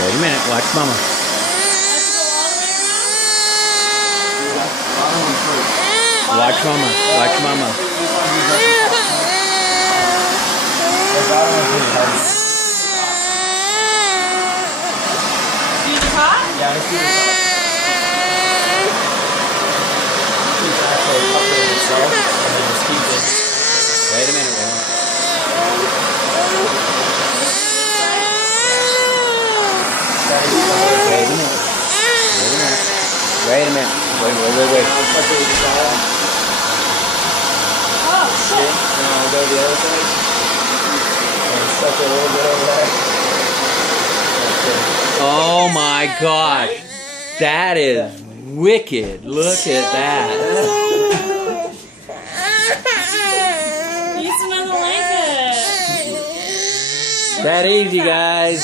Wait a minute. Watch Mama. Watch Mama. Watch Mama. Do you talk? Yeah, it's really hot. He's actually pupping himself, and then just keeps it. Wait a minute. Wait a minute. Wait a minute. Wait a minute. Wait. Oh, shit. Now I'll go to the other side. And suck a little bit over there. Oh my gosh. That is wicked. Look at that. You smell the blanket. That easy, guys.